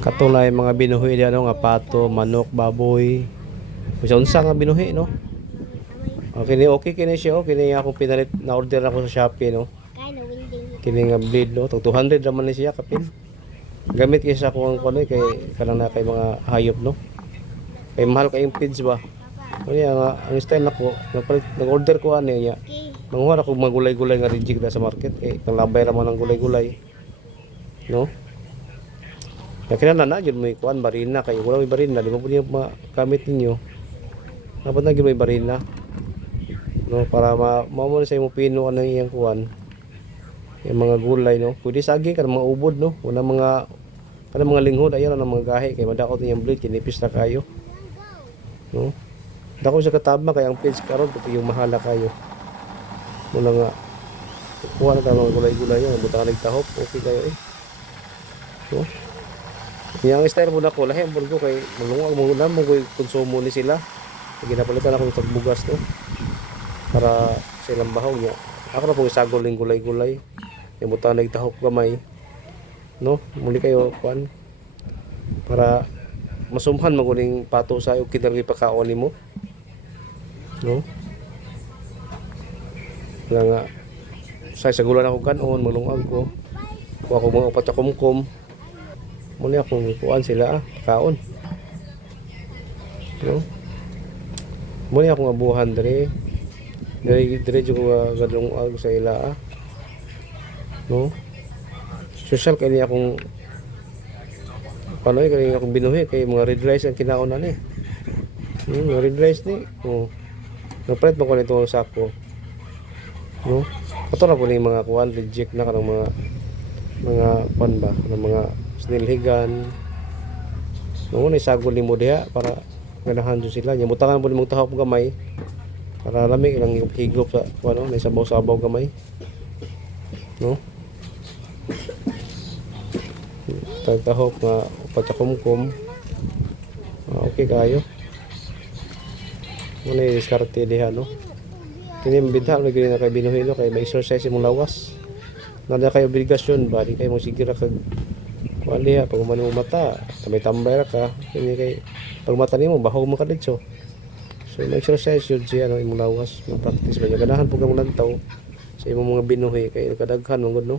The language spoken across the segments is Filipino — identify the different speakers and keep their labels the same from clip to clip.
Speaker 1: Katulay mga binuhi diyan no, nga pato, manok, baboy. Bisa unsa nga binuhi no? Okay ni okay kini siya, okay ni akong pinalit na order ako sa Shopee no. Kini nga blade no, tag 200 naman ni siya kapin. Gamit kay sa akong kuno kay kanang na kay mga hayop no. Kay mahal kay yung feeds ba. Kaya nga ang style nako, nag-order ko ani niya. Manguha ako mga gulay-gulay nga na sa market kay nang labay ra man ang gulay-gulay. No? Kaya kinala na yun may kuan barina kay wala may barina, di mo pwede magamit ninyo. Dapat na gyud may barina. No, para ma mo sa imong pino ano iyang kuan. Yung mga gulay no. Pwede saging kan mga ubod no. Wala mga kada mga linghod ayan ang mga gahi kay madakot niyang blade kinipis na kayo. No? Dako sa katama kay ang page karon pati yung mahala kayo. Muna nga kuha na tayo mga gulay-gulay yan. Buta ka nagtahop. Okay kayo eh. No? Yung style muna ko, lahi ang ko kay malungag mo na mo ko'y konsumo ni sila. Ginapalitan ako ng tagbugas no. Para sa ilang bahaw niya. Ako na pong isagol ng gulay-gulay. Yung buta ka nagtahop gamay. No? Muli kayo, kuan. Para masumhan maguling pato sa iyo kinargi pagkaon mo. No? Kaya nga, sa sagulan ako kanon, malungag ko. Kuha ko mga upat kumkum. Muna akong kuhaan sila ah, kaon. No? Muna akong abuhan dere. Dere, dere ko nga gadlungag sa ila ah. No? Social kaya niya akong paano kaya akong binuhi kay mga red rice ang kinaon na ni. Hmm, mga red rice ni. Oh. Napalit mo ko nito ang sako. No? Ato na po ni mga kuan reject na kanang mga mga kuan ba, ng mga snilhigan. No, ni sagol ni mo para ganahan jud sila. Nya butangan po ni mong tahop gamay para lami ilang higop sa kuan no, ni sabaw-sabaw gamay. No? Tagtahop nga upat sa kumkum. Ah, okay kayo. Muna yung diskarte diha no. Kini mabidha na gini na kay binuhilo kay may exercise imong lawas. Nada kay obligasyon ba di kay mo sige ra kag kuan diha pag man mo mata, tamay tambay ka. Kini kay pag mata nimo bahaw mo ka dito. So may exercise yun siya no imong lawas, mo practice ba niya ganahan pug mo lantaw sa imong mga binuhi kay kadaghan mong no.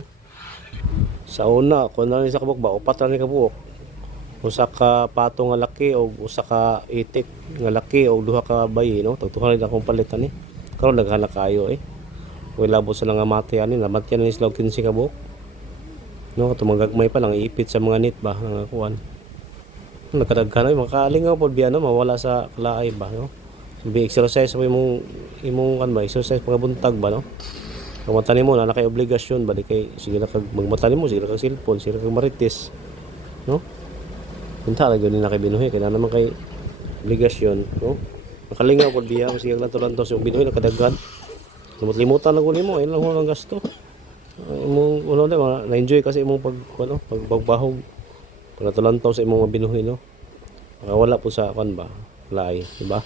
Speaker 1: Sa una, kung ano sa kabuk ba, upat na ni kabuk. Usa ka pato nga laki o usa ka itik nga laki o duha ka bayi no. Tagtuhan na akong palitan ni. Karon naghala kayo eh. Wala labot sa nga mati ani, namatyan na ni sila og 15 ka buok. No, ato mga gagmay pa lang ipit sa mga nit ba nga kuan. Nakadaghan ay makalingaw pod biya no, mawala sa kalaay ba no. Sabi exercise mo imong imong kan ba, exercise pagabuntag ba no. Kung matanim mo na nakay obligasyon ba di kay sige na kag magmatanim mo sige na kag cellphone, sige na kag marites. No? Punta gyud ni nakay binuhi kay na naman kay obligasyon, no? Makalingaw pod biya sige lang to sa binuhi nakadaghan. Limot-limutan lang ko nimo, ayun lang ang gasto. Imong uno na na-enjoy kasi imong pag ano, pagbahog. Pag natulantaw sa imong mga binuhi no. Wala po sa kan ba? Laay, di ba?